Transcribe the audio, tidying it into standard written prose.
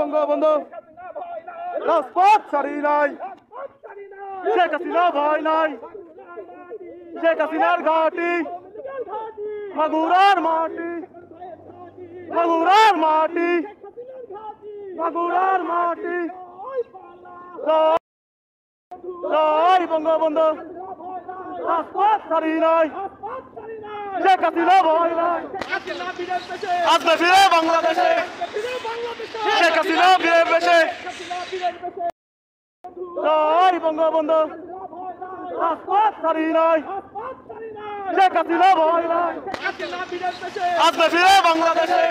বঙ্গবন্ধু রাজপথ ছাড়ি নাই, শেখ হাসিনা ভয় নাই, শেখ হাসিনার ঘাটি মাগুরার মাটি, মাগুরার মাটি, মাগুরার মাটি। জয় বঙ্গবন্ধু রাজপথ ছাড়ি নাই, শেখ হাসিনা ভয় নাই, আসবে ফিরে বাংলাদেশে, শেখ হাসিনা ফিরে বেশে। জয় বঙ্গবন্ধু রাজপথ ছাড়ি নাই, শেখ হাসিনা ভয় নাই, আসবে ফিরে বাংলাদেশে।